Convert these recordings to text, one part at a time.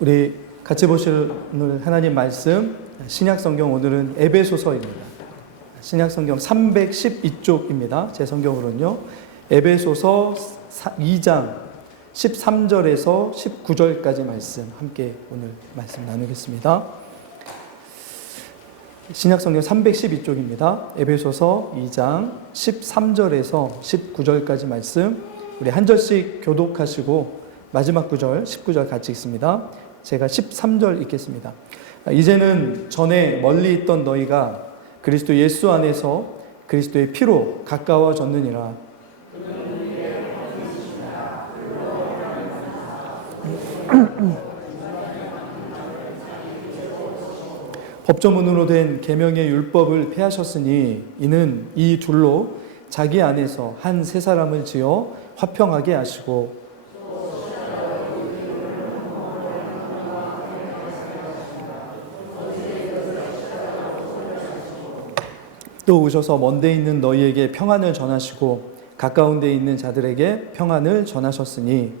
우리 같이 보실 오늘 하나님 말씀 신약성경 오늘은 에베소서입니다. 신약성경 312쪽입니다. 제 성경으로는요. 에베소서 2장 13절에서 19절까지 말씀 함께 오늘 말씀 나누겠습니다. 신약성경 312쪽입니다. 에베소서 2장 13절에서 19절까지 말씀 우리 한 절씩 교독하시고 마지막 구절 19절 같이 읽습니다. 제가 13절 읽겠습니다. 이제는 전에 멀리 있던 너희가 그리스도 예수 안에서 그리스도의 피로 가까워졌느니라. 법조문으로 된 계명의 율법을 폐하셨으니 이는 이 둘로 자기 안에서 한 새 사람을 지어 화평하게 하시고 또 오셔서 먼 데 있는 너희에게 평안을 전하시고 가까운 데 있는 자들에게 평안을 전하셨으니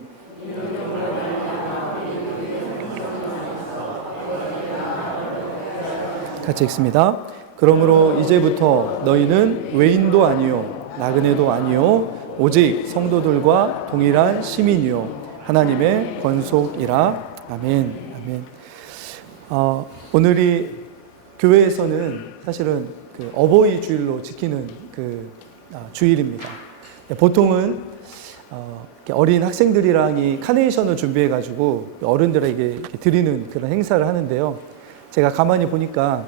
같이 읽습니다. 그러므로 이제부터 너희는 외인도 아니요 나그네도 아니요 오직 성도들과 동일한 시민이요 하나님의 권속이라. 아멘. 아멘. 오늘이 교회에서는 사실은 어버이 주일로 지키는 주일입니다. 보통은 어린 학생들이랑 이 카네이션을 준비해가지고 어른들에게 드리는 그런 행사를 하는데요. 제가 가만히 보니까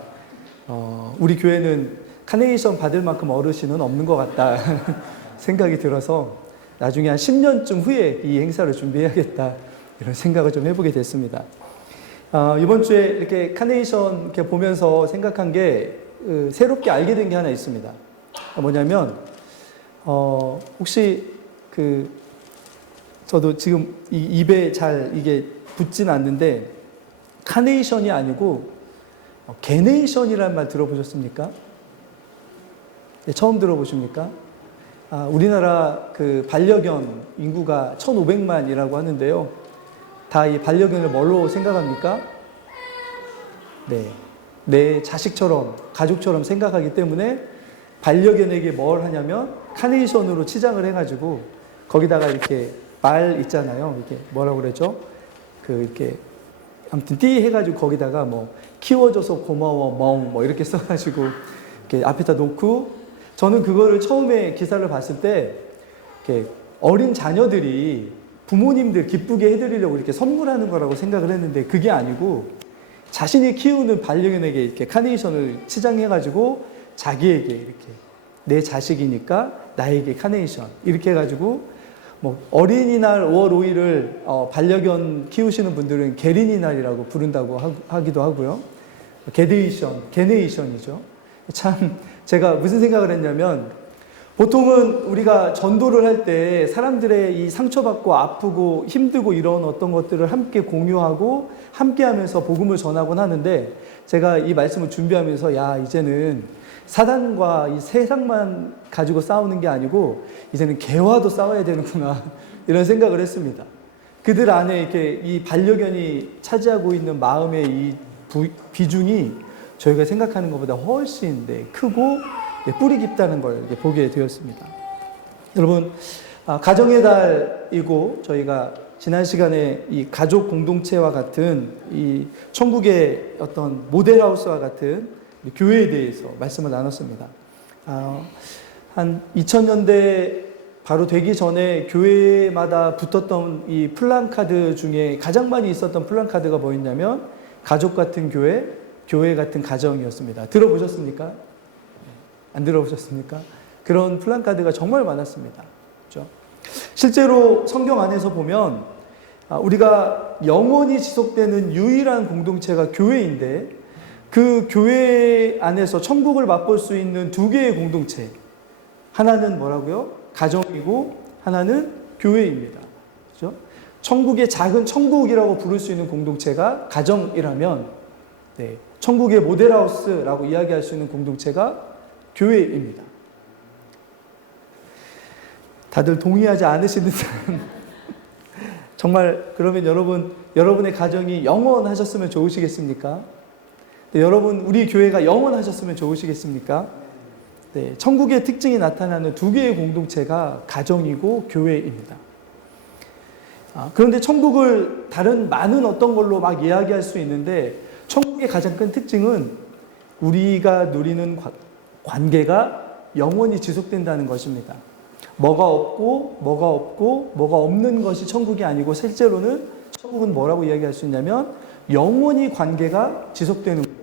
우리 교회는 카네이션 받을 만큼 어르신은 없는 것 같다 생각이 들어서 나중에 한 10년쯤 후에 이 행사를 준비해야겠다 이런 생각을 좀 해보게 됐습니다. 이번 주에 이렇게 카네이션 이렇게 보면서 생각한 게 새롭게 알게 된 게 하나 있습니다. 뭐냐면 혹시 저도 지금 입에 잘 이게 붙진 않는데 카네이션이 아니고 게네이션이라는 말 들어보셨습니까? 네, 처음 들어보십니까? 우리나라 반려견 인구가 1,500만이라고 하는데요. 다 이 반려견을 뭘로 생각합니까? 네. 내 자식처럼, 가족처럼 생각하기 때문에 반려견에게 뭘 하냐면 카네이션으로 치장을 해가지고 거기다가 이렇게 말 있잖아요. 이게 뭐라고 그러죠? 이렇게 아무튼 띠 해가지고 거기다가 뭐 키워줘서 고마워 멍 뭐 이렇게 써가지고 이렇게 앞에다 놓고 저는 그거를 처음에 기사를 봤을 때 이렇게 어린 자녀들이 부모님들 기쁘게 해드리려고 이렇게 선물하는 거라고 생각을 했는데 그게 아니고 자신이 키우는 반려견에게 이렇게 카네이션을 치장해가지고 자기에게 이렇게 내 자식이니까 나에게 카네이션 이렇게 해가지고 뭐 어린이날 5월 5일을 반려견 키우시는 분들은 게린이날이라고 부른다고 하기도 하고요. 게네이션이죠. 참 제가 무슨 생각을 했냐면 보통은 우리가 전도를 할 때 사람들의 이 상처받고 아프고 힘들고 이런 어떤 것들을 함께 공유하고 함께 하면서 복음을 전하곤 하는데 제가 이 말씀을 준비하면서 이제는 사단과 이 세상만 가지고 싸우는 게 아니고 이제는 개와도 싸워야 되는구나 이런 생각을 했습니다. 그들 안에 이렇게 이 반려견이 차지하고 있는 마음의 이 비중이 저희가 생각하는 것보다 훨씬 크고 뿌리 깊다는 걸 보게 되었습니다. 여러분, 가정의 달이고 저희가 지난 시간에 이 가족 공동체와 같은 이 천국의 어떤 모델하우스와 같은 교회에 대해서 말씀을 나눴습니다. 한 2000년대 바로 되기 전에 교회마다 붙었던 이 플랜카드 중에 가장 많이 있었던 플랜카드가 뭐였냐면 가족 같은 교회, 교회 같은 가정이었습니다. 들어보셨습니까? 안 들어보셨습니까? 그런 플랜카드가 정말 많았습니다. 그렇죠? 실제로 성경 안에서 보면 우리가 영원히 지속되는 유일한 공동체가 교회인데 그 교회 안에서 천국을 맛볼 수 있는 두 개의 공동체, 하나는 뭐라고요? 가정이고 하나는 교회입니다. 그렇죠? 천국의 작은 천국이라고 부를 수 있는 공동체가 가정이라면 천국의 모델하우스라고 이야기할 수 있는 공동체가 교회입니다. 다들 동의하지 않으시는 정말 그러면 여러분 여러분의 가정이 영원하셨으면 좋으시겠습니까? 네, 여러분, 우리 교회가 영원하셨으면 좋으시겠습니까? 네, 천국의 특징이 나타나는 두 개의 공동체가 가정이고 교회입니다. 그런데 천국을 다른 많은 어떤 걸로 막 이야기할 수 있는데, 천국의 가장 큰 특징은 우리가 누리는 관계가 영원히 지속된다는 것입니다. 뭐가 없는 것이 천국이 아니고, 실제로는 천국은 뭐라고 이야기할 수 있냐면 영원히 관계가 지속되는 거예요.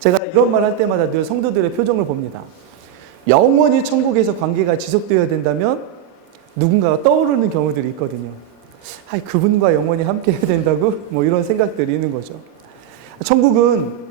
제가 이런 말 할 때마다 늘 성도들의 표정을 봅니다. 영원히 천국에서 관계가 지속되어야 된다면 누군가가 떠오르는 경우들이 있거든요. 그분과 영원히 함께 해야 된다고? 뭐 이런 생각들이 있는 거죠. 천국은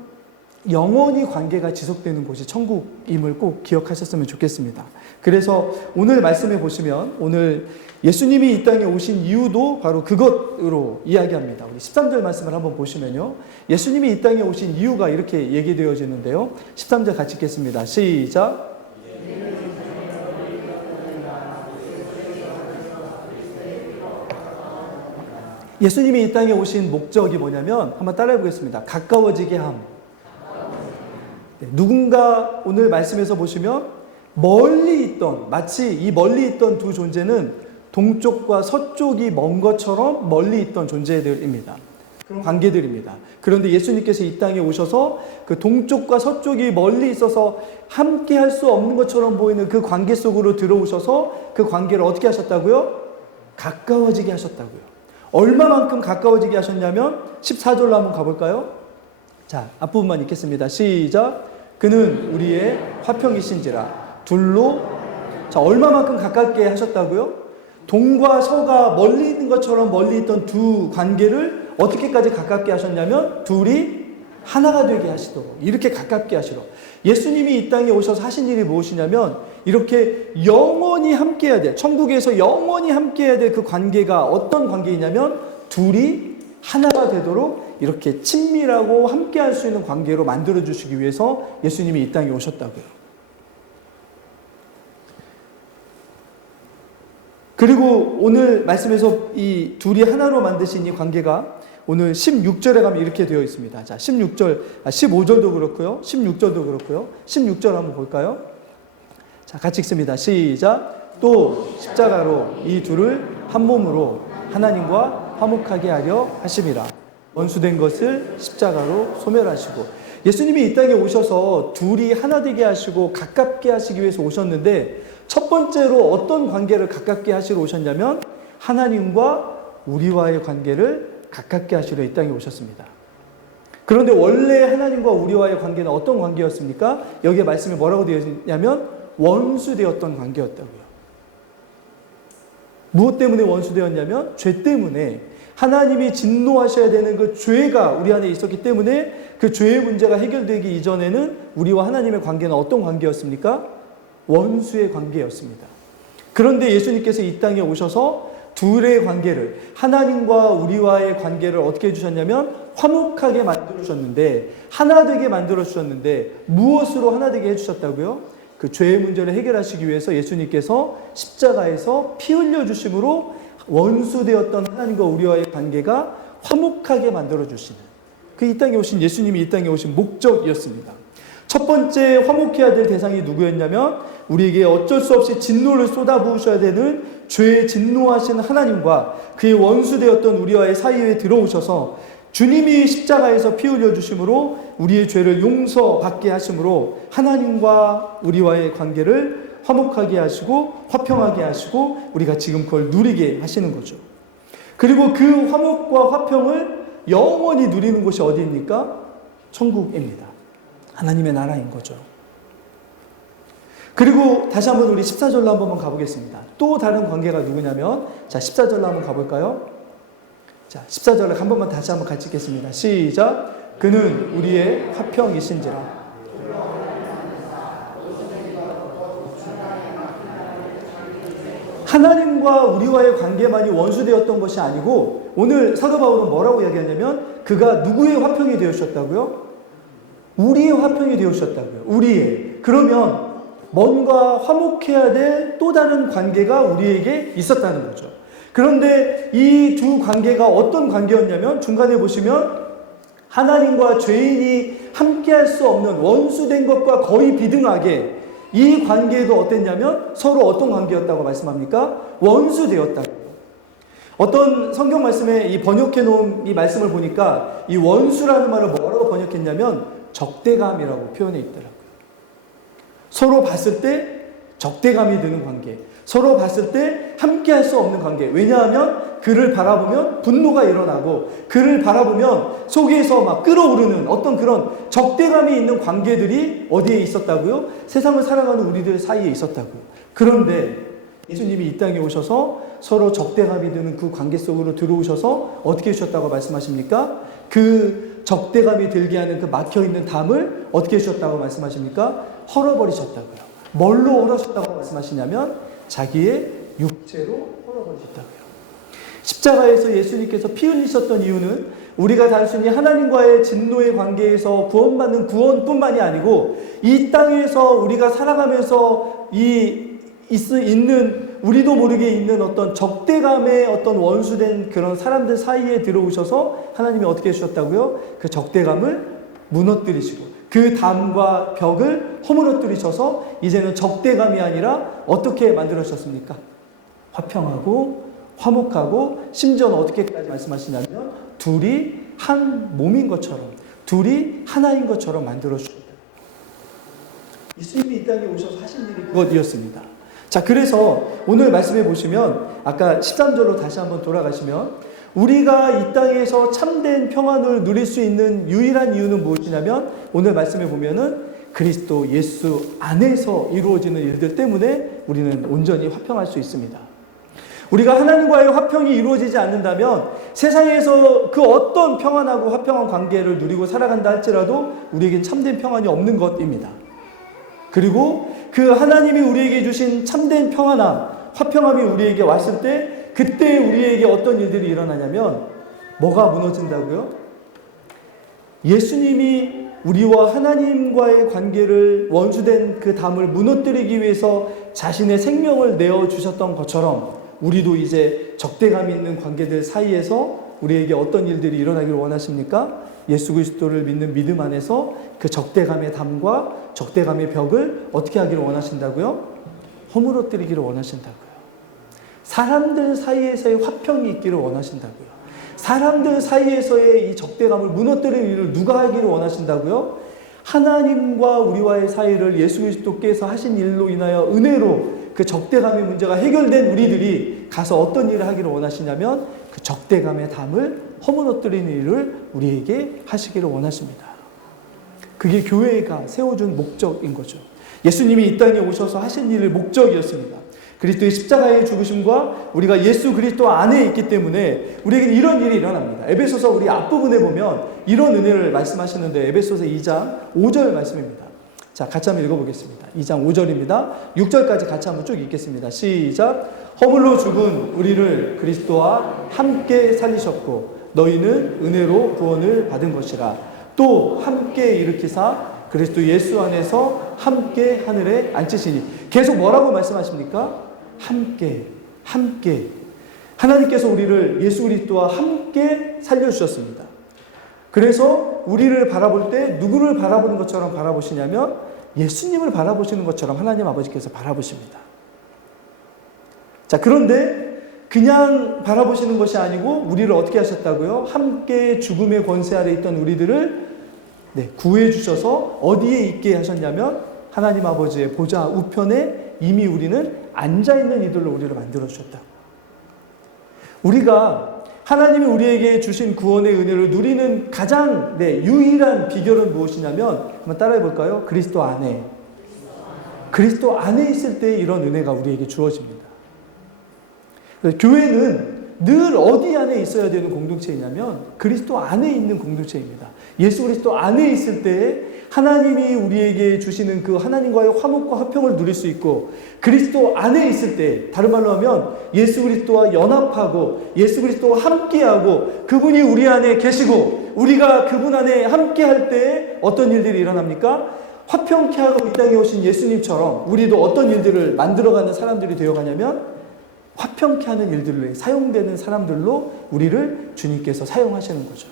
영원히 관계가 지속되는 곳이 천국임을 꼭 기억하셨으면 좋겠습니다. 그래서 오늘 말씀해 보시면, 오늘 예수님이 이 땅에 오신 이유도 바로 그것으로 이야기합니다. 우리 13절 말씀을 한번 보시면요, 예수님이 이 땅에 오신 이유가 이렇게 얘기되어지는데요. 13절 같이 읽겠습니다. 시작. 예수님이 이 땅에 오신 목적이 뭐냐면, 한번 따라해 보겠습니다. 가까워지게 함. 누군가 오늘 말씀에서 보시면 멀리 있던, 마치 이 멀리 있던 두 존재는 동쪽과 서쪽이 먼 것처럼 멀리 있던 존재들입니다. 그런 관계들입니다. 그런데 예수님께서 이 땅에 오셔서 그 동쪽과 서쪽이 멀리 있어서 함께 할 수 없는 것처럼 보이는 그 관계 속으로 들어오셔서 그 관계를 어떻게 하셨다고요? 가까워지게 하셨다고요. 얼마만큼 가까워지게 하셨냐면 14절로 한번 가볼까요? 자, 앞부분만 읽겠습니다. 시작. 그는 우리의 화평이신지라 둘로. 자, 얼마만큼 가깝게 하셨다고요? 동과 서가 멀리 있는 것처럼 멀리 있던 두 관계를 어떻게까지 가깝게 하셨냐면 둘이 하나가 되게 하시도록, 이렇게 가깝게 하시도록. 예수님이 이 땅에 오셔서 하신 일이 무엇이냐면 이렇게 영원히 함께 해야 돼, 천국에서 영원히 함께 해야 될 그 관계가 어떤 관계이냐면 둘이 하나가 되도록 이렇게 친밀하고 함께 할 수 있는 관계로 만들어 주시기 위해서 예수님이 이 땅에 오셨다고요. 그리고 오늘 말씀에서 이 둘이 하나로 만드신 이 관계가 오늘 16절에 가면 이렇게 되어 있습니다. 자, 15절도 그렇고요. 16절도 그렇고요. 16절 한번 볼까요? 자, 같이 읽습니다. 시작. 또 십자가로 이 둘을 한 몸으로 하나님과 화목하게 하려 하심이라. 원수된 것을 십자가로 소멸하시고. 예수님이 이 땅에 오셔서 둘이 하나 되게 하시고 가깝게 하시기 위해서 오셨는데, 첫 번째로 어떤 관계를 가깝게 하시러 오셨냐면 하나님과 우리와의 관계를 가깝게 하시러 이 땅에 오셨습니다. 그런데 원래 하나님과 우리와의 관계는 어떤 관계였습니까? 여기에 말씀이 뭐라고 되어 있냐면 원수되었던 관계였다고요. 무엇 때문에 원수되었냐면 죄 때문에 하나님이 진노하셔야 되는 그 죄가 우리 안에 있었기 때문에 그 죄의 문제가 해결되기 이전에는 우리와 하나님의 관계는 어떤 관계였습니까? 원수의 관계였습니다. 그런데 예수님께서 이 땅에 오셔서 둘의 관계를, 하나님과 우리와의 관계를 어떻게 해주셨냐면 화목하게 만들어주셨는데, 하나 되게 만들어주셨는데 무엇으로 하나 되게 해주셨다고요? 그 죄의 문제를 해결하시기 위해서 예수님께서 십자가에서 피 흘려주심으로 원수되었던 하나님과 우리와의 관계가 화목하게 만들어주시는, 그 이 땅에 오신 예수님이 이 땅에 오신 목적이었습니다. 첫 번째 화목해야 될 대상이 누구였냐면 우리에게 어쩔 수 없이 진노를 쏟아부으셔야 되는 죄에 진노하신 하나님과 그의 원수되었던 우리와의 사이에 들어오셔서 주님이 십자가에서 피 흘려주심으로 우리의 죄를 용서받게 하심으로 하나님과 우리와의 관계를 화목하게 하시고 화평하게 하시고 우리가 지금 그걸 누리게 하시는 거죠. 그리고 그 화목과 화평을 영원히 누리는 곳이 어디입니까? 천국입니다. 하나님의 나라인 거죠. 그리고 다시 한번 우리 14절로 한 번만 가보겠습니다. 또 다른 관계가 누구냐면, 자, 14절로 한번 가볼까요? 자, 14절을 한 번만 다시 한번 같이 읽겠습니다. 시작. 그는 우리의 화평이신지라. 하나님과 우리와의 관계만이 원수되었던 것이 아니고, 오늘 사도 바울은 뭐라고 이야기하냐면 그가 누구의 화평이 되어주셨다고요? 우리의 화평이 되어주셨다고요. 우리의. 그러면 뭔가 화목해야 될 또 다른 관계가 우리에게 있었다는 거죠. 그런데 이 두 관계가 어떤 관계였냐면 중간에 보시면 하나님과 죄인이 함께할 수 없는 원수된 것과 거의 비등하게 이 관계도 어땠냐면 서로 어떤 관계였다고 말씀합니까? 원수되었다고. 어떤 성경 말씀에 이 번역해 놓은 이 말씀을 보니까 이 원수라는 말을 뭐라고 번역했냐면 적대감이라고 표현해 있더라고요. 서로 봤을 때 적대감이 드는 관계, 서로 봤을 때 함께 할 수 없는 관계. 왜냐하면 그를 바라보면 분노가 일어나고 그를 바라보면 속에서 막 끓어오르는 어떤 그런 적대감이 있는 관계들이 어디에 있었다고요? 세상을 살아가는 우리들 사이에 있었다고요. 그런데 예수님이 이 땅에 오셔서 서로 적대감이 드는 그 관계 속으로 들어오셔서 어떻게 해주셨다고 말씀하십니까? 그 적대감이 들게 하는 그 막혀있는 담을 어떻게 해주셨다고 말씀하십니까? 헐어버리셨다고요. 뭘로 헐으셨다고 말씀하시냐면 자기의 육체로 헐어버리셨다고요. 십자가에서 예수님께서 피 흘리셨던 이유는 우리가 단순히 하나님과의 진노의 관계에서 구원받는 구원뿐만이 아니고 이 땅에서 우리가 살아가면서 있는 우리도 모르게 있는 어떤 적대감의 어떤 원수된 그런 사람들 사이에 들어오셔서 하나님이 어떻게 해주셨다고요? 그 적대감을 무너뜨리시고 그 담과 벽을 허물어뜨리셔서 이제는 적대감이 아니라 어떻게 만들어주셨습니까? 화평하고 화목하고 심지어는 어떻게까지 말씀하시냐면 둘이 한 몸인 것처럼 둘이 하나인 것처럼 만들어주셨다. 예수님이 이 땅에 오셔서 하신 일이 그것이었습니다. 자, 그래서 오늘 말씀해 보시면 아까 13절로 다시 한번 돌아가시면 우리가 이 땅에서 참된 평안을 누릴 수 있는 유일한 이유는 무엇이냐면 오늘 말씀해 보면은 그리스도 예수 안에서 이루어지는 일들 때문에 우리는 온전히 화평할 수 있습니다. 우리가 하나님과의 화평이 이루어지지 않는다면 세상에서 그 어떤 평안하고 화평한 관계를 누리고 살아간다 할지라도 우리에겐 참된 평안이 없는 것입니다. 그리고 그 하나님이 우리에게 주신 참된 평안함, 화평함이 우리에게 왔을 때 그때 우리에게 어떤 일들이 일어나냐면 뭐가 무너진다고요? 예수님이 우리와 하나님과의 관계를 원수된 그 담을 무너뜨리기 위해서 자신의 생명을 내어주셨던 것처럼 우리도 이제 적대감이 있는 관계들 사이에서 우리에게 어떤 일들이 일어나기를 원하십니까? 예수 그리스도를 믿는 믿음 안에서 그 적대감의 담과 적대감의 벽을 어떻게 하기를 원하신다고요? 허물어뜨리기를 원하신다고요. 사람들 사이에서의 화평이 있기를 원하신다고요. 사람들 사이에서의 이 적대감을 무너뜨리는 일을 누가 하기를 원하신다고요? 하나님과 우리와의 사이를 예수 그리스도께서 하신 일로 인하여 은혜로 그 적대감의 문제가 해결된 우리들이 가서 어떤 일을 하기를 원하시냐면 그 적대감의 담을 허물어뜨리는 일을 우리에게 하시기를 원하십니다. 그게 교회가 세워준 목적인 거죠. 예수님이 이 땅에 오셔서 하신 일의 목적이었습니다. 그리스도의 십자가의 죽으심과 우리가 예수 그리스도 안에 있기 때문에 우리에게 이런 일이 일어납니다. 에베소서 우리 앞부분에 보면 이런 은혜를 말씀하시는데 에베소서 2장 5절 말씀입니다. 자, 같이 한번 읽어보겠습니다. 2장 5절입니다. 6절까지 같이 한번 쭉 읽겠습니다. 시작. 허물로 죽은 우리를 그리스도와 함께 살리셨고 너희는 은혜로 구원을 받은 것이라. 또 함께 일으키사 그리스도 예수 안에서 함께 하늘에 앉히시니. 계속 뭐라고 말씀하십니까? 함께. 하나님께서 우리를 예수 그리스도와 함께 살려주셨습니다. 그래서 우리를 바라볼 때 누구를 바라보는 것처럼 바라보시냐면 예수님을 바라보시는 것처럼 하나님 아버지께서 바라보십니다. 자, 그런데 그냥 바라보시는 것이 아니고 우리를 어떻게 하셨다고요? 함께 죽음의 권세 아래 있던 우리들을 구해 주셔서 어디에 있게 하셨냐면 하나님 아버지의 보좌 우편에 이미 우리는 앉아있는 이들로 우리를 만들어 주셨다. 우리가 하나님이 우리에게 주신 구원의 은혜를 누리는 가장 유일한 비결은 무엇이냐면 한번 따라해 볼까요? 그리스도 안에. 그리스도 안에 있을 때 이런 은혜가 우리에게 주어집니다. 교회는 늘 어디 안에 있어야 되는 공동체이냐면 그리스도 안에 있는 공동체입니다. 예수 그리스도 안에 있을 때 하나님이 우리에게 주시는 그 하나님과의 화목과 화평을 누릴 수 있고 그리스도 안에 있을 때 다른 말로 하면 예수 그리스도와 연합하고 예수 그리스도와 함께하고 그분이 우리 안에 계시고 우리가 그분 안에 함께할 때 어떤 일들이 일어납니까? 화평케 하고 이 땅에 오신 예수님처럼 우리도 어떤 일들을 만들어가는 사람들이 되어가냐면 화평케 하는 일들을 위해 사용되는 사람들로 우리를 주님께서 사용하시는 거죠.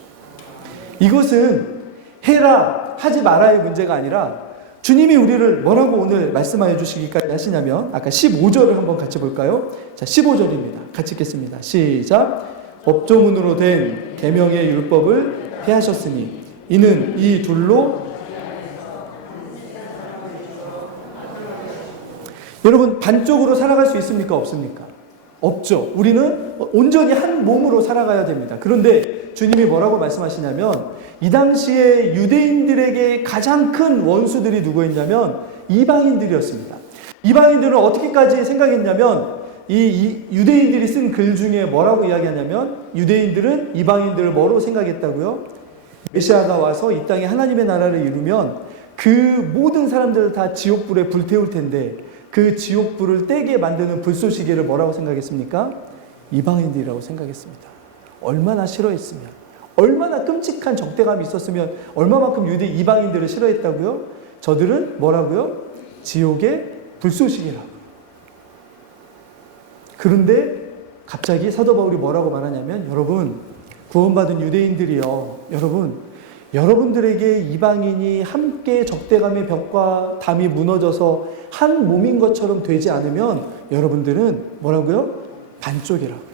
이것은 해라 하지 말아의 문제가 아니라 주님이 우리를 뭐라고 오늘 말씀하여 주시기까지 하시냐면 아까 15절을 한번 같이 볼까요? 자, 15절입니다. 같이 읽겠습니다. 시작. 법조문으로 된 계명의 율법을 폐하셨으니 이는 이 둘로 여러분 반쪽으로 살아갈 수 있습니까? 없습니까? 없죠. 우리는 온전히 한 몸으로 살아가야 됩니다. 그런데 주님이 뭐라고 말씀하시냐면 이 당시에 유대인들에게 가장 큰 원수들이 누구였냐면 이방인들이었습니다. 이방인들은 어떻게까지 생각했냐면 이 유대인들이 쓴 글 중에 뭐라고 이야기하냐면 유대인들은 이방인들을 뭐로 생각했다고요? 메시아가 와서 이 땅에 하나님의 나라를 이루면 그 모든 사람들을 다 지옥불에 불태울 텐데 그 지옥불을 떼게 만드는 불쏘시개를 뭐라고 생각했습니까? 이방인들이라고 생각했습니다. 얼마나 싫어했으면, 얼마나 끔찍한 적대감이 있었으면 얼마만큼 유대 이방인들을 싫어했다고요? 저들은 뭐라고요? 지옥의 불쏘시개라고. 그런데 갑자기 사도 바울이 뭐라고 말하냐면 여러분 구원받은 유대인들이요, 여러분들에게 이방인이 함께 적대감의 벽과 담이 무너져서 한 몸인 것처럼 되지 않으면 여러분들은 뭐라고요? 반쪽이라고요.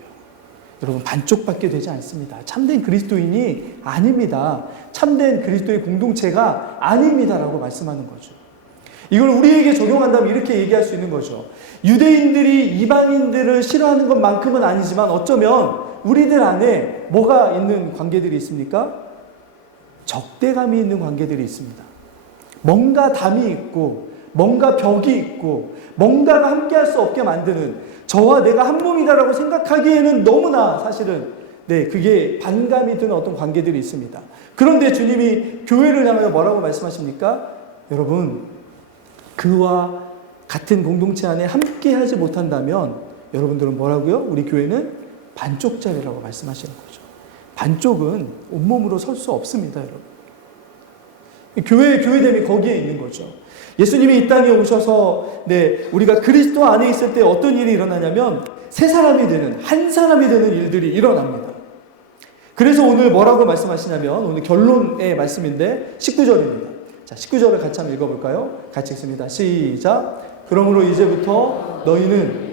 여러분 반쪽밖에 되지 않습니다. 참된 그리스도인이 아닙니다. 참된 그리스도의 공동체가 아닙니다라고 말씀하는 거죠. 이걸 우리에게 적용한다면 이렇게 얘기할 수 있는 거죠. 유대인들이 이방인들을 싫어하는 것만큼은 아니지만 어쩌면 우리들 안에 뭐가 있는 관계들이 있습니까? 적대감이 있는 관계들이 있습니다. 뭔가 담이 있고 뭔가 벽이 있고 뭔가가 함께할 수 없게 만드는 저와 내가 한 몸이다라고 생각하기에는 너무나 사실은 그게 반감이 드는 어떤 관계들이 있습니다. 그런데 주님이 교회를 향하여 뭐라고 말씀하십니까? 여러분 그와 같은 공동체 안에 함께하지 못한다면 여러분들은 뭐라고요? 우리 교회는 반쪽짜리라고 말씀하시는 거죠. 반쪽은 온몸으로 설 수 없습니다, 여러분. 교회됨이 거기에 있는 거죠. 예수님이 이 땅에 오셔서 우리가 그리스도 안에 있을 때 어떤 일이 일어나냐면 세 사람이 되는, 한 사람이 되는 일들이 일어납니다. 그래서 오늘 뭐라고 말씀하시냐면 오늘 결론의 말씀인데 19절입니다. 자, 19절을 같이 한번 읽어볼까요? 같이 읽습니다. 시작. 그러므로 이제부터 너희는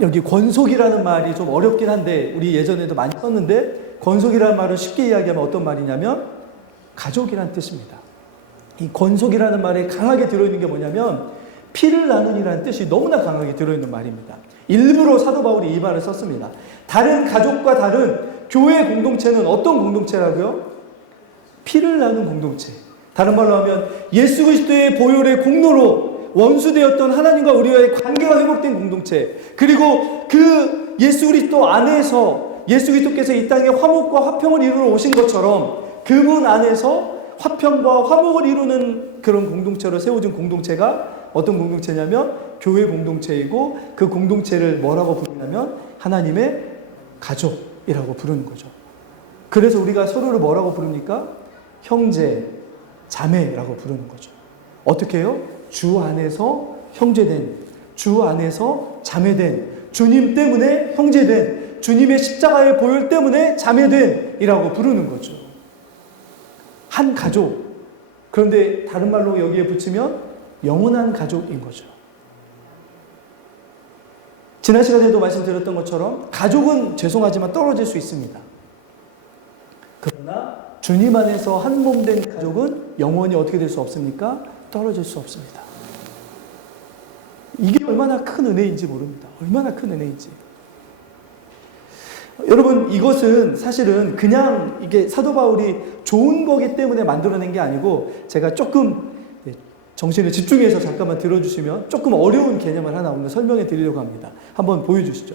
여기 권속이라는 말이 좀 어렵긴 한데 우리 예전에도 많이 썼는데 권속이라는 말을 쉽게 이야기하면 어떤 말이냐면 가족이라는 뜻입니다. 이 권속이라는 말에 강하게 들어있는 게 뭐냐면 피를 나눈이라는 뜻이 너무나 강하게 들어있는 말입니다. 일부러 사도 바울이 이 말을 썼습니다. 다른 가족과 다른 교회 공동체는 어떤 공동체라고요? 피를 나눈 공동체. 다른 말로 하면 예수 그리스도의 보혈의 공로로 원수되었던 하나님과 우리와의 관계가 회복된 공동체. 그리고 그 예수 그리스도 안에서 예수 그리스도께서 이 땅에 화목과 화평을 이루러 오신 것처럼 그분 안에서 화평과 화목을 이루는 그런 공동체로 세워진 공동체가 어떤 공동체냐면 교회 공동체이고 그 공동체를 뭐라고 부르냐면 하나님의 가족이라고 부르는 거죠. 그래서 우리가 서로를 뭐라고 부릅니까? 형제, 자매라고 부르는 거죠. 어떻게 해요? 주 안에서 형제된, 주 안에서 자매된, 주님 때문에 형제된, 주님의 십자가의 보혈 때문에 자매된 이라고 부르는 거죠. 한 가족. 그런데 다른 말로 여기에 붙이면 영원한 가족인 거죠. 지난 시간에도 말씀드렸던 것처럼 가족은 죄송하지만 떨어질 수 있습니다. 그러나 주님 안에서 한 몸 된 가족은 영원히 어떻게 될 수 없습니까? 떨어질 수 없습니다. 이게 얼마나 큰 은혜인지 모릅니다. 얼마나 큰 은혜인지. 여러분 이것은 사실은 그냥 이게 사도 바울이 좋은 거기 때문에 만들어낸 게 아니고 제가 조금 정신을 집중해서 잠깐만 들어주시면 조금 어려운 개념을 하나 오늘 설명해 드리려고 합니다. 한번 보여주시죠.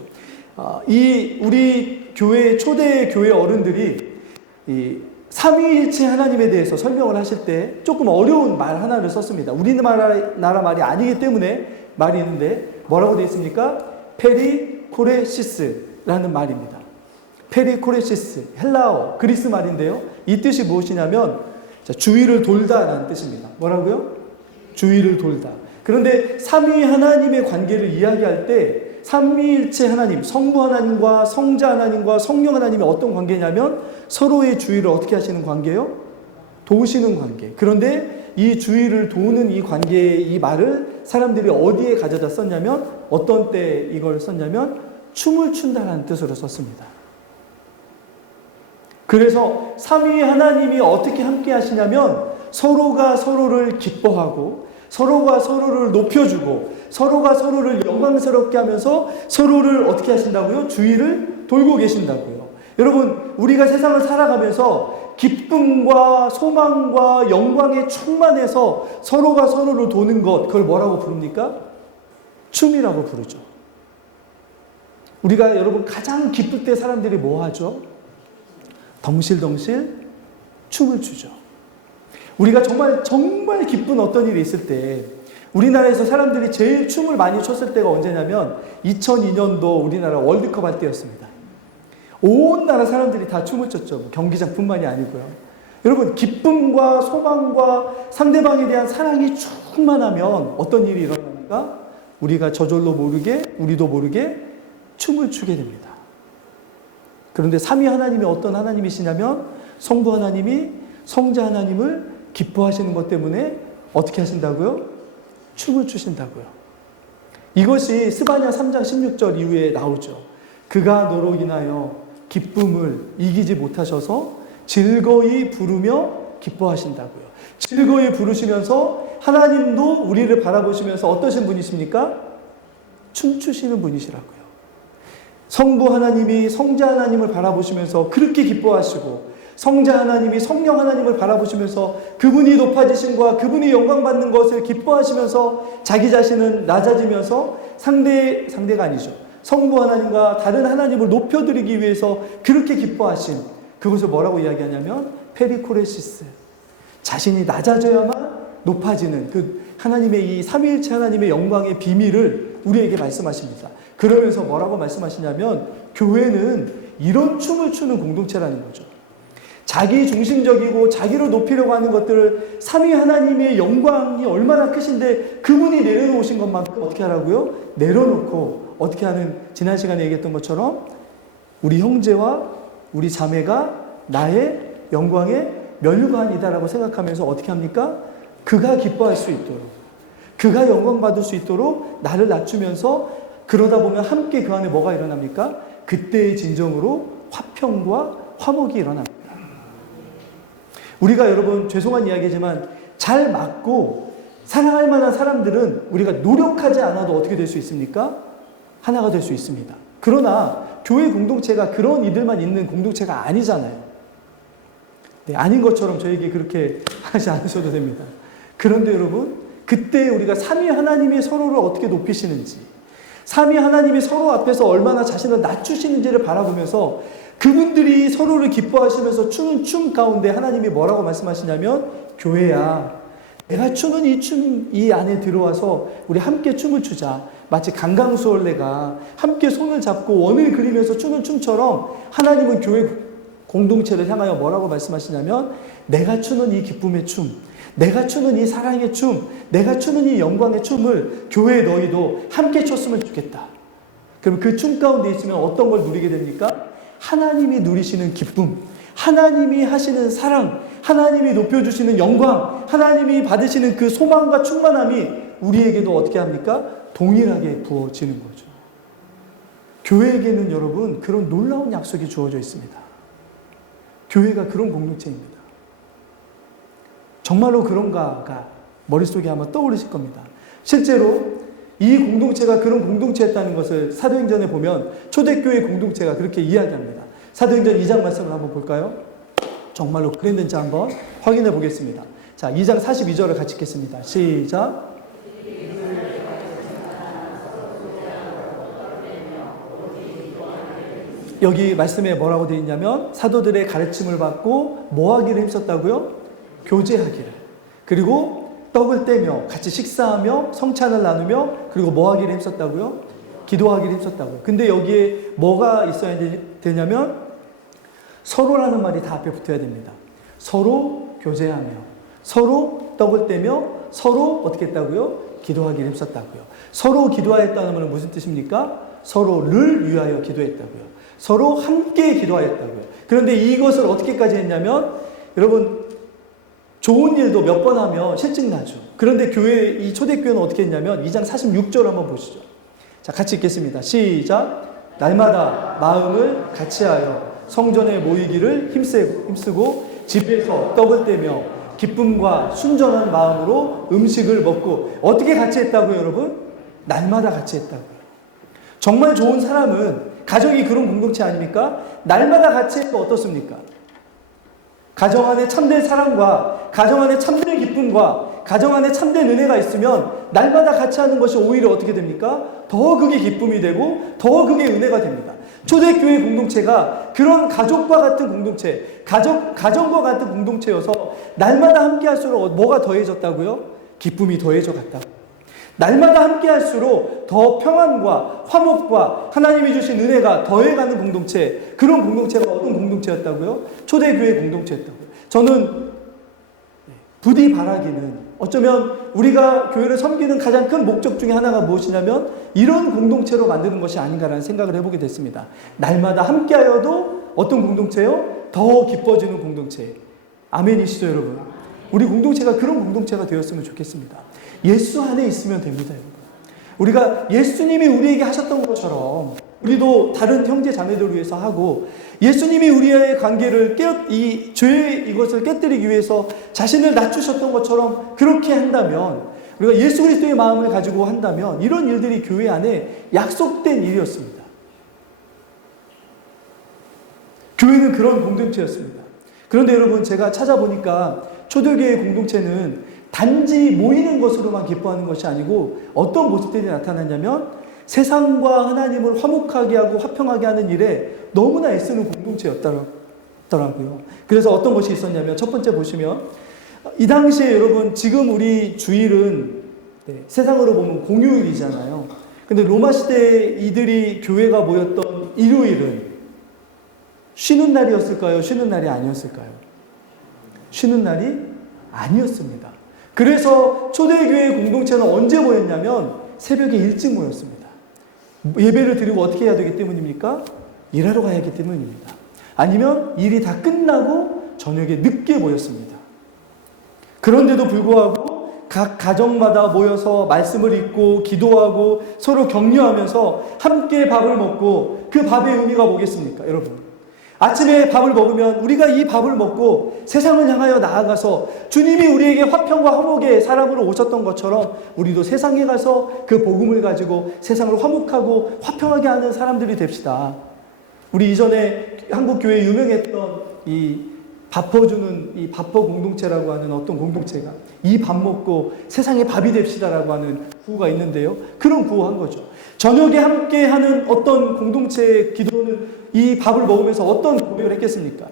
이 우리 교회 초대 교회 어른들이 이 삼위일체 하나님에 대해서 설명을 하실 때 조금 어려운 말 하나를 썼습니다. 우리나라 말이 아니기 때문에 말이 있는데 뭐라고 되어 있습니까? 페리코레시스라는 말입니다. 페리코레시스, 헬라어, 그리스 말인데요. 이 뜻이 무엇이냐면 자, 주위를 돌다라는 뜻입니다. 뭐라고요? 주위를 돌다. 그런데 삼위 하나님의 관계를 이야기할 때 삼위일체 하나님, 성부 하나님과 성자 하나님과 성령 하나님이 어떤 관계냐면 서로의 주위를 어떻게 하시는 관계예요? 도우시는 관계. 그런데 이 주위를 도우는 이 관계의 이 말을 사람들이 어디에 가져다 썼냐면 어떤 때 이걸 썼냐면 춤을 춘다라는 뜻으로 썼습니다. 그래서 삼위 하나님이 어떻게 함께 하시냐면 서로가 서로를 기뻐하고 서로가 서로를 높여주고 서로가 서로를 영광스럽게 하면서 서로를 어떻게 하신다고요? 주위를 돌고 계신다고요. 여러분, 우리가 세상을 살아가면서 기쁨과 소망과 영광에 충만해서 서로가 서로를 도는 것, 그걸 뭐라고 부릅니까? 춤이라고 부르죠. 우리가 여러분 가장 기쁠 때 사람들이 뭐 하죠? 덩실덩실 춤을 추죠. 우리가 정말 기쁜 어떤 일이 있을 때 우리나라에서 사람들이 제일 춤을 많이 췄을 때가 언제냐면 2002년도 우리나라 월드컵 할 때였습니다. 온 나라 사람들이 다 춤을 췄죠. 경기장뿐만이 아니고요. 여러분, 기쁨과 소망과 상대방에 대한 사랑이 충만하면 어떤 일이 일어납니까? 우리가 저절로 모르게, 우리도 모르게 춤을 추게 됩니다. 그런데 삼위 하나님이 어떤 하나님이시냐면 성부 하나님이 성자 하나님을 기뻐하시는 것 때문에 어떻게 하신다고요? 춤을 추신다고요. 이것이 스바냐 3장 16절 이후에 나오죠. 그가 너로 인하여 기쁨을 이기지 못하셔서 즐거이 부르며 기뻐하신다고요. 즐거이 부르시면서 하나님도 우리를 바라보시면서 어떠신 분이십니까? 춤추시는 분이시라고요. 성부 하나님이 성자 하나님을 바라보시면서 그렇게 기뻐하시고 성자 하나님이 성령 하나님을 바라보시면서 그분이 높아지심과 그분이 영광받는 것을 기뻐하시면서 자기 자신은 낮아지면서 상대가 아니죠. 성부 하나님과 다른 하나님을 높여드리기 위해서 그렇게 기뻐하신 그것을 뭐라고 이야기하냐면 페리코레시스. 자신이 낮아져야만 높아지는 그 하나님의 이 삼위일체 하나님의 영광의 비밀을 우리에게 말씀하십니다. 그러면서 뭐라고 말씀하시냐면 교회는 이런 춤을 추는 공동체라는 거죠. 자기 중심적이고 자기를 높이려고 하는 것들을 삼위 하나님의 영광이 얼마나 크신데 그분이 내려놓으신 것만큼 어떻게 하라고요? 내려놓고 어떻게 하는, 지난 시간에 얘기했던 것처럼 우리 형제와 우리 자매가 나의 영광의 멸관이다라고 생각하면서 어떻게 합니까? 그가 기뻐할 수 있도록, 그가 영광 받을 수 있도록 나를 낮추면서 그러다 보면 함께 그 안에 뭐가 일어납니까? 그때의 진정으로 화평과 화목이 일어납니다. 우리가 여러분 죄송한 이야기지만 잘 맞고 사랑할 만한 사람들은 우리가 노력하지 않아도 어떻게 될 수 있습니까? 하나가 될 수 있습니다. 그러나 교회 공동체가 그런 이들만 있는 공동체가 아니잖아요. 네, 아닌 것처럼 저에게 그렇게 하지 않으셔도 됩니다. 그런데 여러분, 그때 우리가 삼위 하나님이 서로를 어떻게 높이시는지, 삼위 하나님이 서로 앞에서 얼마나 자신을 낮추시는지를 바라보면서 그분들이 서로를 기뻐하시면서 추는 춤 가운데 하나님이 뭐라고 말씀하시냐면, 교회야, 내가 추는 이 안에 들어와서 우리 함께 춤을 추자. 마치 강강수월래가 함께 손을 잡고 원을 그리면서 추는 춤처럼 하나님은 교회 공동체를 향하여 뭐라고 말씀하시냐면, 내가 추는 이 기쁨의 춤, 내가 추는 이 사랑의 춤, 내가 추는 이 영광의 춤을 교회 너희도 함께 췄으면 좋겠다. 그럼 그 춤 가운데 있으면 어떤 걸 누리게 됩니까? 하나님이 누리시는 기쁨, 하나님이 하시는 사랑, 하나님이 높여주시는 영광, 하나님이 받으시는 그 소망과 충만함이 우리에게도 어떻게 합니까? 동일하게 부어지는 거죠. 교회에게는 여러분 그런 놀라운 약속이 주어져 있습니다. 교회가 그런 공동체입니다. 정말로 그런가가 머릿속에 아마 떠오르실 겁니다. 실제로 이 공동체가 그런 공동체였다는 것을 사도행전에 보면 초대교회 공동체가 그렇게 이야기합니다. 사도행전 2장 말씀을 한번 볼까요? 정말로 그랬는지 한번 확인해 보겠습니다. 자, 2장 42절을 같이 읽겠습니다. 시작. 여기 말씀에 뭐라고 되어 있냐면 사도들의 가르침을 받고 뭐 하기를 힘썼다고요? 교제하기를. 그리고 떡을 떼며 같이 식사하며 성찬을 나누며 그리고 뭐 하기를 힘썼다고요? 기도하기를 힘썼다고요. 근데 여기에 뭐가 있어야 되냐면 서로라는 말이 다 앞에 붙어야 됩니다. 서로 교제하며 서로 떡을 떼며 서로 어떻게 했다고요? 기도하기를 힘썼다고요. 서로 기도하였다는 말은 무슨 뜻입니까? 서로를 위하여 기도했다고요. 서로 함께 기도하였다고요. 그런데 이것을 어떻게까지 했냐면 여러분 좋은 일도 몇 번 하면 실증 나죠. 그런데 교회 이 초대교회는 어떻게 했냐면 2장 46절 한번 보시죠. 자, 같이 읽겠습니다. 시작. 날마다 마음을 같이하여 성전에 모이기를 힘쓰고 집에서 떡을 떼며 기쁨과 순전한 마음으로 음식을 먹고 어떻게 같이 했다고요, 여러분? 날마다 같이 했다고요. 정말 좋은 사람은 가정이 그런 공동체 아닙니까? 날마다 같이 했고 어떻습니까? 가정 안에 참된 사랑과 가정 안에 참된 기쁨과 가정 안에 참된 은혜가 있으면 날마다 같이 하는 것이 오히려 어떻게 됩니까? 더 그게 기쁨이 되고 더 그게 은혜가 됩니다. 초대교회 공동체가 그런 가족과 같은 공동체, 가정과 같은 공동체여서 날마다 함께 할수록 뭐가 더해졌다고요? 기쁨이 더해져 갔다고. 날마다 함께 할수록 더 평안과 화목과 하나님이 주신 은혜가 더해가는 공동체, 그런 공동체가 어떤 공동체였다고요? 초대교회 공동체였다고요. 저는 부디 바라기는 어쩌면 우리가 교회를 섬기는 가장 큰 목적 중에 하나가 무엇이냐면 이런 공동체로 만드는 것이 아닌가라는 생각을 해보게 됐습니다. 날마다 함께하여도 어떤 공동체요? 더 기뻐지는 공동체. 아멘이시죠, 여러분? 우리 공동체가 그런 공동체가 되었으면 좋겠습니다. 예수 안에 있으면 됩니다, 여러분. 우리가 예수님이 우리에게 하셨던 것처럼 우리도 다른 형제 자매들을 위해서 하고 예수님이 우리의 관계를 이 죄의 이것을 깨뜨리기 위해서 자신을 낮추셨던 것처럼 그렇게 한다면 우리가 예수 그리스도의 마음을 가지고 한다면 이런 일들이 교회 안에 약속된 일이었습니다. 교회는 그런 공동체였습니다. 그런데 여러분 제가 찾아보니까 초대교회 공동체는 단지 모이는 것으로만 기뻐하는 것이 아니고 어떤 모습들이 나타났냐면 세상과 하나님을 화목하게 하고 화평하게 하는 일에 너무나 애쓰는 공동체였더라고요. 그래서 어떤 것이 있었냐면 첫 번째 보시면 이 당시에 여러분 지금 우리 주일은 세상으로 보면 공휴일이잖아요. 근데 로마 시대에 이들이 교회가 모였던 일요일은 쉬는 날이었을까요? 쉬는 날이 아니었을까요? 쉬는 날이 아니었습니다. 그래서 초대교회 공동체는 언제 모였냐면 새벽에 일찍 모였습니다. 예배를 드리고 어떻게 해야 되기 때문입니까? 일하러 가야 하기 때문입니다. 아니면 일이 다 끝나고 저녁에 늦게 모였습니다. 그런데도 불구하고 각 가정마다 모여서 말씀을 읽고 기도하고 서로 격려하면서 함께 밥을 먹고 그 밥의 의미가 뭐겠습니까, 여러분? 아침에 밥을 먹으면 우리가 이 밥을 먹고 세상을 향하여 나아가서 주님이 우리에게 화평과 화목의 사람으로 오셨던 것처럼 우리도 세상에 가서 그 복음을 가지고 세상을 화목하고 화평하게 하는 사람들이 됩시다. 우리 이전에 한국 교회에 유명했던 이 밥퍼주는 이 밥퍼 공동체라고 하는 어떤 공동체가 이 밥 먹고 세상에 밥이 됩시다라고 하는 구호가 있는데요. 그런 구호한 거죠. 저녁에 함께 하는 어떤 공동체의 기도는 이 밥을 먹으면서 어떤 고백을 했겠습니까?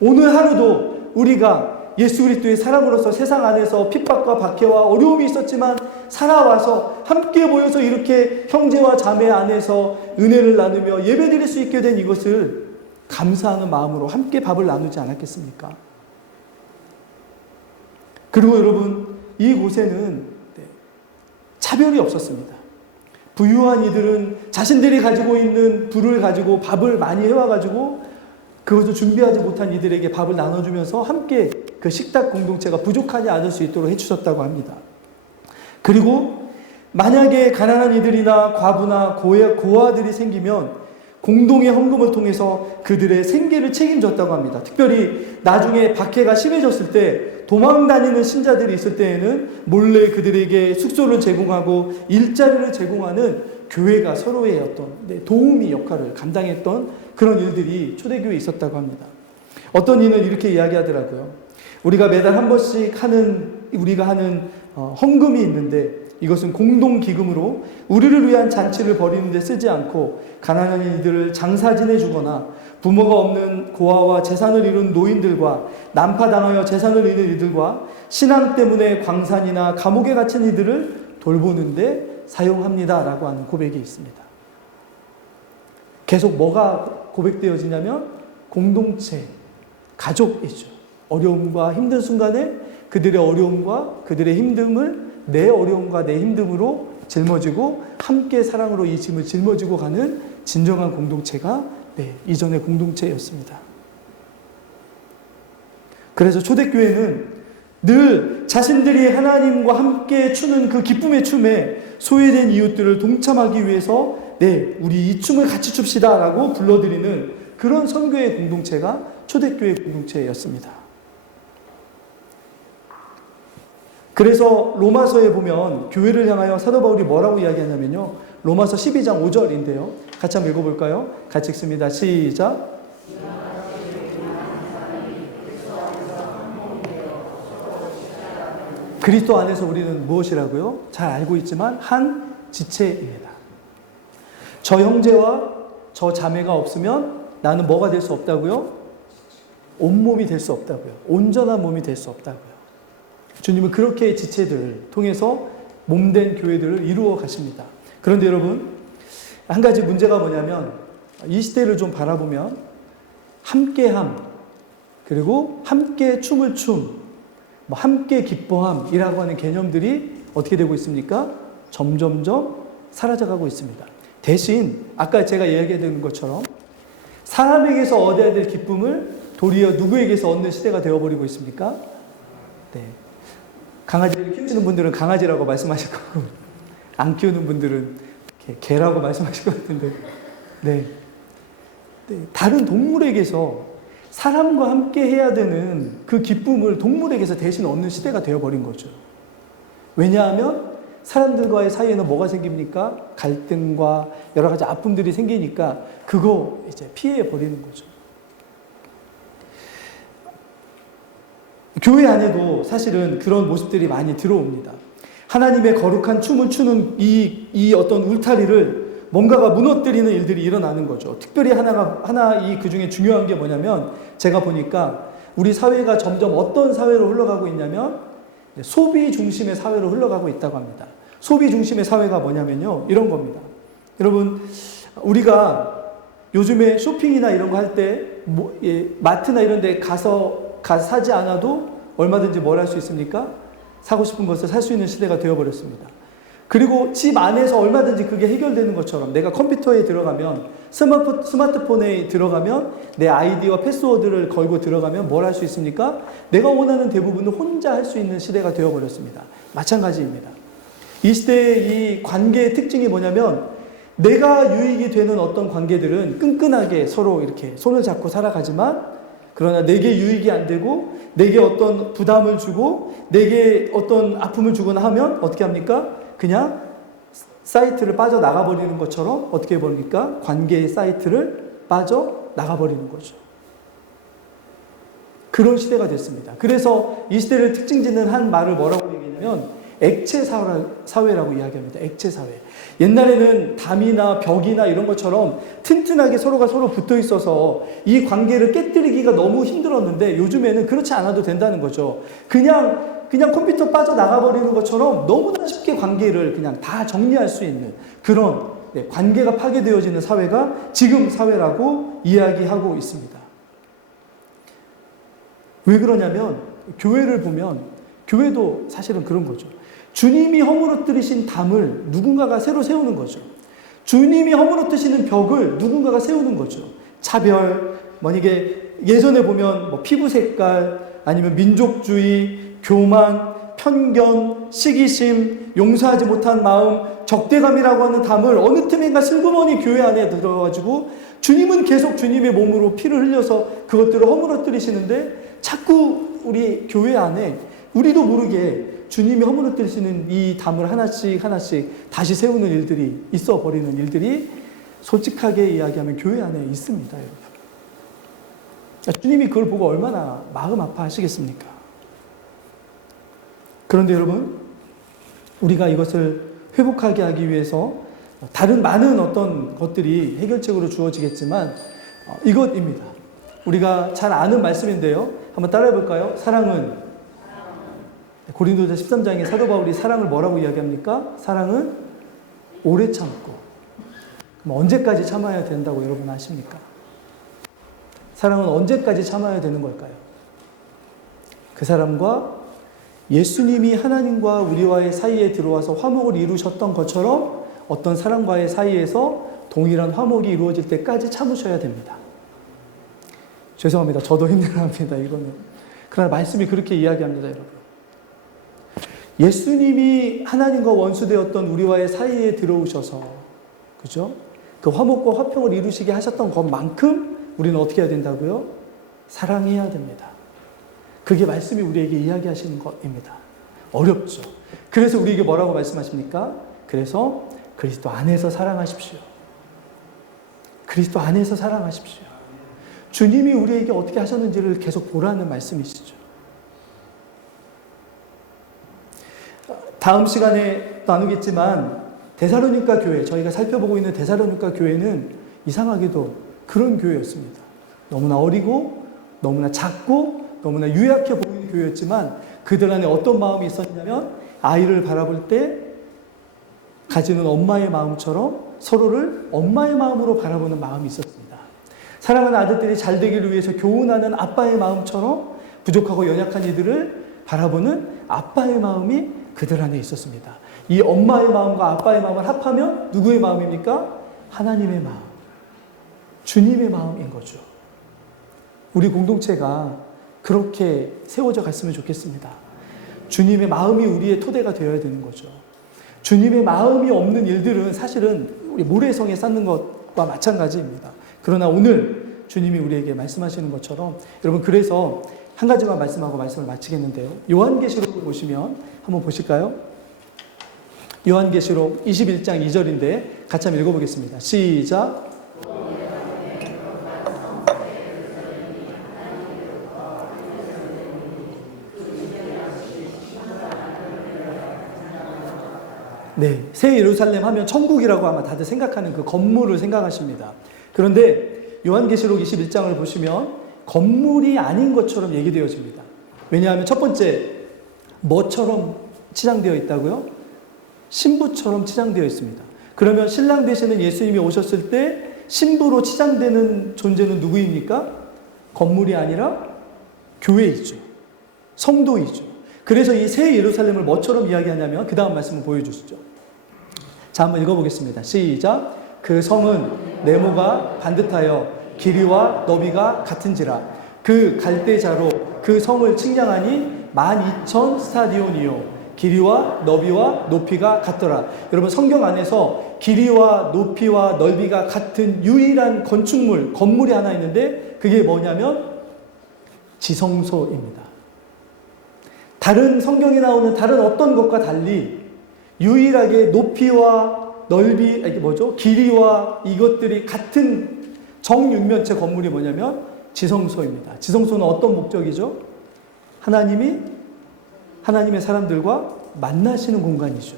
오늘 하루도 우리가 예수 그리스도의 사람으로서 세상 안에서 핍박과 박해와 어려움이 있었지만 살아와서 함께 모여서 이렇게 형제와 자매 안에서 은혜를 나누며 예배드릴 수 있게 된 이것을 감사하는 마음으로 함께 밥을 나누지 않았겠습니까? 그리고 여러분 이곳에는 차별이 없었습니다. 부유한 이들은 자신들이 가지고 있는 부를 가지고 밥을 많이 해와가지고 그것을 준비하지 못한 이들에게 밥을 나눠주면서 함께 그 식탁 공동체가 부족하지 않을 수 있도록 해주셨다고 합니다. 그리고 만약에 가난한 이들이나 과부나 고아들이 생기면 공동의 헌금을 통해서 그들의 생계를 책임졌다고 합니다. 특별히 나중에 박해가 심해졌을 때 도망 다니는 신자들이 있을 때에는 몰래 그들에게 숙소를 제공하고 일자리를 제공하는 교회가 서로의 어떤 도우미 역할을 감당했던 그런 일들이 초대교회에 있었다고 합니다. 어떤 이는 이렇게 이야기하더라고요. 우리가 매달 한 번씩 우리가 하는 헌금이 있는데 이것은 공동기금으로 우리를 위한 잔치를 벌이는 데 쓰지 않고 가난한 이들을 장사 지내주거나 부모가 없는 고아와 재산을 이룬 노인들과 난파당하여 재산을 잃은 이들과 신앙 때문에 광산이나 감옥에 갇힌 이들을 돌보는 데 사용합니다라고 하는 고백이 있습니다. 계속 뭐가 고백되어지냐면 공동체, 가족이죠. 어려움과 힘든 순간에 그들의 어려움과 그들의 힘듦을 내 어려움과 내 힘듦으로 짊어지고 함께 사랑으로 이 짐을 짊어지고 가는 진정한 공동체가 이전의 공동체였습니다. 그래서 초대교회는 늘 자신들이 하나님과 함께 추는 그 기쁨의 춤에 소외된 이웃들을 동참하기 위해서 우리 이 춤을 같이 춥시다 라고 불러드리는 그런 선교의 공동체가 초대교회 공동체였습니다. 그래서 로마서에 보면 교회를 향하여 사도 바울이 뭐라고 이야기하냐면요. 로마서 12장 5절인데요. 같이 한번 읽어볼까요? 같이 읽습니다. 시작. 그리스도 안에서 우리는 무엇이라고요? 잘 알고 있지만 한 지체입니다. 저 형제와 저 자매가 없으면 나는 뭐가 될 수 없다고요? 온몸이 될 수 없다고요. 온전한 몸이 될 수 없다고요. 주님은 그렇게 지체들을 통해서 몸된 교회들을 이루어 가십니다. 그런데 여러분, 한 가지 문제가 뭐냐면 이 시대를 좀 바라보면 함께함, 그리고 함께 춤을 춤, 함께 기뻐함이라고 하는 개념들이 어떻게 되고 있습니까? 점점점 사라져가고 있습니다. 대신 아까 제가 이야기했던 것처럼 사람에게서 얻어야 될 기쁨을 도리어 누구에게서 얻는 시대가 되어버리고 있습니까? 강아지를 키우시는 분들은 강아지라고 말씀하실 거고 안 키우는 분들은 개라고 말씀하실 것 같은데 다른 동물에게서 사람과 함께 해야 되는 그 기쁨을 동물에게서 대신 얻는 시대가 되어버린 거죠. 왜냐하면 사람들과의 사이에는 뭐가 생깁니까? 갈등과 여러 가지 아픔들이 생기니까 그거 이제 피해버리는 거죠. 교회 안에도 사실은 그런 모습들이 많이 들어옵니다. 하나님의 거룩한 춤을 추는 이 어떤 울타리를 뭔가가 무너뜨리는 일들이 일어나는 거죠. 특별히 하나 그 중에 중요한 게 뭐냐면 제가 보니까 우리 사회가 점점 어떤 사회로 흘러가고 있냐면 소비 중심의 사회로 흘러가고 있다고 합니다. 소비 중심의 사회가 뭐냐면요. 이런 겁니다. 여러분, 우리가 요즘에 쇼핑이나 이런 거 할 때 마트나 이런 데 가서 사지 않아도 얼마든지 뭘 할 수 있습니까? 사고 싶은 것을 살 수 있는 시대가 되어버렸습니다. 그리고 집 안에서 얼마든지 그게 해결되는 것처럼 내가 컴퓨터에 들어가면 스마트폰에 들어가면 내 아이디와 패스워드를 걸고 들어가면 뭘 할 수 있습니까? 내가 원하는 대부분을 혼자 할 수 있는 시대가 되어버렸습니다. 마찬가지입니다. 이 시대의 이 관계의 특징이 뭐냐면 내가 유익이 되는 어떤 관계들은 끈끈하게 서로 이렇게 손을 잡고 살아가지만 그러나 내게 유익이 안 되고 내게 어떤 부담을 주고 내게 어떤 아픔을 주거나 하면 어떻게 합니까? 그냥 사이트를 빠져나가버리는 것처럼 어떻게 해버립니까? 관계의 사이트를 빠져나가버리는 거죠. 그런 시대가 됐습니다. 그래서 이 시대를 특징 짓는 한 말을 뭐라고 얘기하냐면 액체 사회라고 이야기합니다. 액체 사회. 옛날에는 담이나 벽이나 이런 것처럼 튼튼하게 서로가 서로 붙어 있어서 이 관계를 깨뜨리기가 너무 힘들었는데 요즘에는 그렇지 않아도 된다는 거죠. 그냥 컴퓨터 빠져나가버리는 것처럼 너무나 쉽게 관계를 그냥 다 정리할 수 있는 그런 관계가 파괴되어지는 사회가 지금 사회라고 이야기하고 있습니다. 왜 그러냐면 교회를 보면 교회도 사실은 그런 거죠. 주님이 허물어뜨리신 담을 누군가가 새로 세우는 거죠. 주님이 허물어뜨리시는 벽을 누군가가 세우는 거죠. 차별, 만약에 예전에 보면 피부 색깔, 아니면 민족주의, 교만, 편견, 시기심, 용서하지 못한 마음, 적대감이라고 하는 담을 어느 틈인가 슬그머니 교회 안에 들어가지고 주님은 계속 주님의 몸으로 피를 흘려서 그것들을 허물어뜨리시는데 자꾸 우리 교회 안에 우리도 모르게 주님이 허물어뜨리시는 이 담을 하나씩 다시 세우는 일들이 있어 버리는 일들이 솔직하게 이야기하면 교회 안에 있습니다, 여러분. 주님이 그걸 보고 얼마나 마음 아파하시겠습니까? 그런데 여러분, 우리가 이것을 회복하게 하기 위해서 다른 많은 어떤 것들이 해결책으로 주어지겠지만 이것입니다. 우리가 잘 아는 말씀인데요. 한번 따라해 볼까요? 사랑은 고린도서 13장에 사도 바울이 사랑을 뭐라고 이야기합니까? 사랑은 오래 참고. 그럼 언제까지 참아야 된다고 여러분 아십니까? 사랑은 언제까지 참아야 되는 걸까요? 그 사람과 예수님이 하나님과 우리와의 사이에 들어와서 화목을 이루셨던 것처럼 어떤 사람과의 사이에서 동일한 화목이 이루어질 때까지 참으셔야 됩니다. 죄송합니다. 저도 힘들어합니다. 이거는. 그러나 말씀이 그렇게 이야기합니다, 여러분. 예수님이 하나님과 원수되었던 우리와의 사이에 들어오셔서, 그죠? 그 화목과 화평을 이루시게 하셨던 것만큼 우리는 어떻게 해야 된다고요? 사랑해야 됩니다. 그게 말씀이 우리에게 이야기하시는 것입니다. 어렵죠. 그래서 우리에게 뭐라고 말씀하십니까? 그래서 그리스도 안에서 사랑하십시오. 그리스도 안에서 사랑하십시오. 주님이 우리에게 어떻게 하셨는지를 계속 보라는 말씀이시죠. 다음 시간에 나누겠지만 데살로니가 교회, 저희가 살펴보고 있는 데살로니가 교회는 이상하게도 그런 교회였습니다. 너무나 어리고 너무나 작고 너무나 유약해 보이는 교회였지만 그들 안에 어떤 마음이 있었냐면 아이를 바라볼 때 가지는 엄마의 마음처럼 서로를 엄마의 마음으로 바라보는 마음이 있었습니다. 사랑하는 아들들이 잘 되기를 위해서 교훈하는 아빠의 마음처럼 부족하고 연약한 이들을 바라보는 아빠의 마음이 그들 안에 있었습니다. 이 엄마의 마음과 아빠의 마음을 합하면 누구의 마음입니까? 하나님의 마음, 주님의 마음인 거죠. 우리 공동체가 그렇게 세워져 갔으면 좋겠습니다. 주님의 마음이 우리의 토대가 되어야 되는 거죠. 주님의 마음이 없는 일들은 사실은 우리 모래성에 쌓는 것과 마찬가지입니다. 그러나 오늘 주님이 우리에게 말씀하시는 것처럼 여러분, 그래서 한 가지만 말씀하고 말씀을 마치겠는데요. 요한계시록을 보시면 한번 보실까요? 요한계시록 21장 2절인데 같이 한번 읽어보겠습니다. 시작. 네, 새 예루살렘 하면 천국이라고 아마 다들 생각하는 그 건물을 생각하십니다. 그런데 요한계시록 21장을 보시면 건물이 아닌 것처럼 얘기되어집니다. 왜냐하면 첫 번째, 뭐처럼 치장되어 있다고요? 신부처럼 치장되어 있습니다. 그러면 신랑 되시는 예수님이 오셨을 때 신부로 치장되는 존재는 누구입니까? 건물이 아니라 교회이죠. 성도이죠. 그래서 이 새 예루살렘을 뭐처럼 이야기하냐면 그 다음 말씀을 보여주시죠. 자, 한번 읽어보겠습니다. 시작. 그 성은 네모가 반듯하여 길이와 너비가 같은지라. 그 갈대자로 그 성을 측량하니 12,000 스타디온이요 길이와 너비와 높이가 같더라. 여러분, 성경 안에서 길이와 높이와 넓이가 같은 유일한 건축물, 건물이 하나 있는데 그게 뭐냐면 지성소입니다. 다른 성경에 나오는 다른 어떤 것과 달리 유일하게 높이와 넓이, 길이와 이것들이 같은 정육면체 건물이 뭐냐면 지성소입니다. 지성소는 어떤 목적이죠? 하나님의 사람들과 만나시는 공간이죠.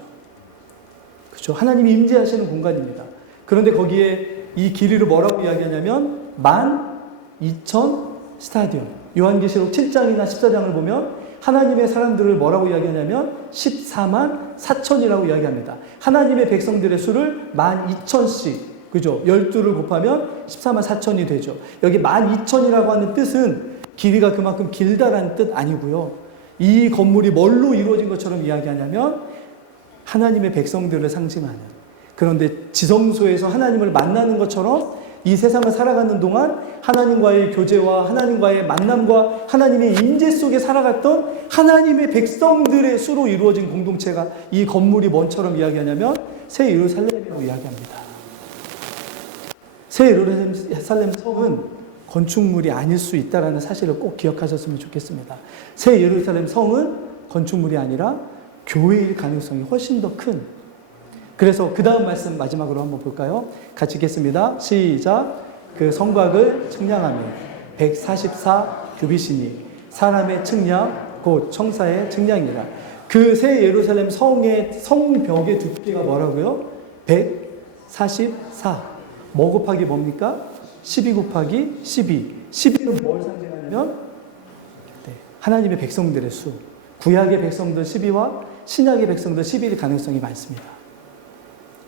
그렇죠? 하나님이 임재하시는 공간입니다. 그런데 거기에 이 길이를 뭐라고 이야기하냐면 12,000 스타디온. 요한계시록 7장이나 14장을 보면 하나님의 사람들을 뭐라고 이야기하냐면 14만 4천이라고 이야기합니다. 하나님의 백성들의 수를 12,000씩, 그죠? 12를 곱하면 14만 4천이 되죠. 여기 12,000이라고 하는 뜻은 길이가 그만큼 길다라는 뜻 아니고요. 이 건물이 뭘로 이루어진 것처럼 이야기하냐면 하나님의 백성들을 상징하는, 그런데 지성소에서 하나님을 만나는 것처럼 이 세상을 살아가는 동안 하나님과의 교제와 하나님과의 만남과 하나님의 임재 속에 살아갔던 하나님의 백성들의 수로 이루어진 공동체가 이 건물이 뭔처럼 이야기하냐면 새 예루살렘이라고 이야기합니다. 새 예루살렘 성은 건축물이 아닐 수 있다는 사실을 꼭 기억하셨으면 좋겠습니다. 새 예루살렘 성은 건축물이 아니라 교회일 가능성이 훨씬 더 큰, 그래서 그 다음 말씀 마지막으로 한번 볼까요? 같이 읽겠습니다. 시작. 그 성곽을 측량하며 144 규빗이니 사람의 측량 곧 청사의 측량이라. 그 새 예루살렘 성의 성벽의 두께가 뭐라고요? 144. 뭐 곱하기 뭡니까? 12 곱하기 12. 12는 뭘 상징하냐면 하나님의 백성들의 수. 구약의 백성들 12와 신약의 백성들 11일 가능성이 많습니다.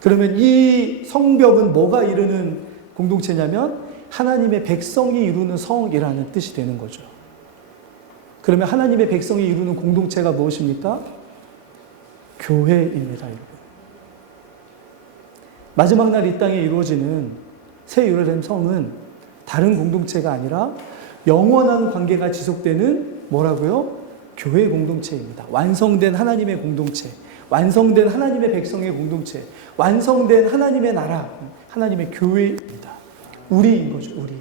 그러면 이 성벽은 뭐가 이루는 공동체냐면 하나님의 백성이 이루는 성이라는 뜻이 되는 거죠. 그러면 하나님의 백성이 이루는 공동체가 무엇입니까? 교회입니다, 여러분. 마지막 날 이 땅에 이루어지는 새 예루살렘 성은 다른 공동체가 아니라 영원한 관계가 지속되는 뭐라고요? 교회 공동체입니다. 완성된 하나님의 공동체, 완성된 하나님의 백성의 공동체, 완성된 하나님의 나라, 하나님의 교회입니다. 우리인 거죠, 우리.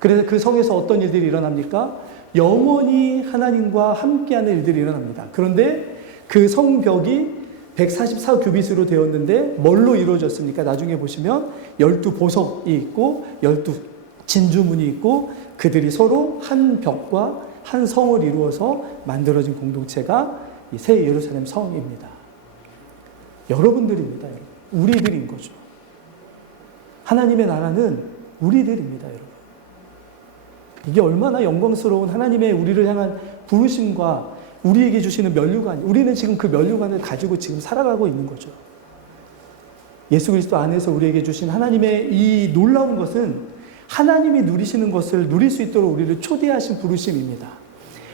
그래서 그 성에서 어떤 일들이 일어납니까? 영원히 하나님과 함께하는 일들이 일어납니다. 그런데 그 성벽이 144규빗으로 되었는데 뭘로 이루어졌습니까? 나중에 보시면 12보석이 있고 12진주문이 있고 그들이 서로 한 벽과 한 성을 이루어서 만들어진 공동체가 이 새 예루살렘 성입니다. 여러분들입니다. 여러분. 우리들인 거죠. 하나님의 나라는 우리들입니다. 여러분. 이게 얼마나 영광스러운 하나님의 우리를 향한 부르심과 우리에게 주시는 면류관, 우리는 지금 그 면류관을 가지고 지금 살아가고 있는 거죠. 예수 그리스도 안에서 우리에게 주신 하나님의 이 놀라운 것은 하나님이 누리시는 것을 누릴 수 있도록 우리를 초대하신 부르심입니다.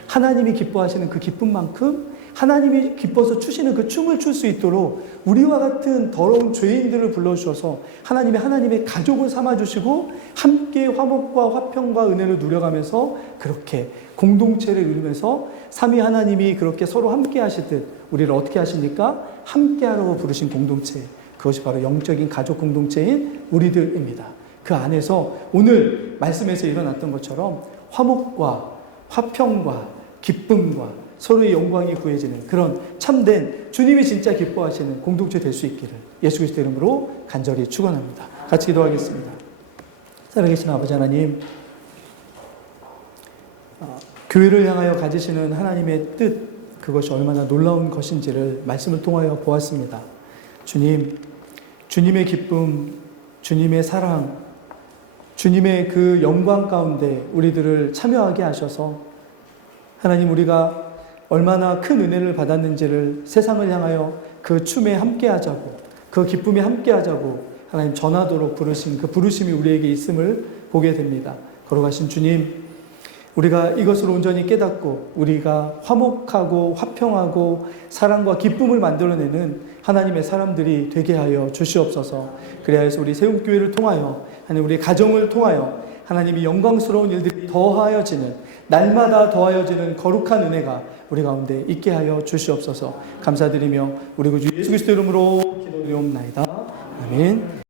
하나님이 기뻐하시는 그 기쁨만큼 하나님이 기뻐서 추시는 그 춤을 출 수 있도록 우리와 같은 더러운 죄인들을 불러주셔서 하나님의 가족을 삼아주시고 함께 화목과 화평과 은혜를 누려가면서 그렇게 공동체를 이루면서 삼위 하나님이 그렇게 서로 함께 하시듯 우리를 어떻게 하십니까? 함께 하라고 부르신 공동체, 그것이 바로 영적인 가족 공동체인 우리들입니다. 그 안에서 오늘 말씀에서 일어났던 것처럼 화목과 화평과 기쁨과 서로의 영광이 구해지는 그런 참된 주님이 진짜 기뻐하시는 공동체 될 수 있기를 예수 그리스도 이름으로 간절히 축원합니다. 같이 기도하겠습니다. 살아계신 아버지 하나님, 교회를 향하여 가지시는 하나님의 뜻, 그것이 얼마나 놀라운 것인지를 말씀을 통하여 보았습니다. 주님, 주님의 기쁨, 주님의 사랑, 주님의 그 영광 가운데 우리들을 참여하게 하셔서 하나님, 우리가 얼마나 큰 은혜를 받았는지를 세상을 향하여 그 춤에 함께 하자고, 그 기쁨에 함께 하자고 하나님 전하도록 부르신 그 부르심이 우리에게 있음을 보게 됩니다. 걸어가신 주님, 우리가 이것을 온전히 깨닫고 우리가 화목하고 화평하고 사랑과 기쁨을 만들어내는 하나님의 사람들이 되게 하여 주시옵소서. 그래야 해서 우리 세움교회를 통하여 하나님 우리 가정을 통하여 하나님이 영광스러운 일들이 더하여지는, 날마다 더하여지는 거룩한 은혜가 우리 가운데 있게 하여 주시옵소서. 감사드리며 우리 구주 예수 그리스도 이름으로 기도드리옵나이다. 아멘.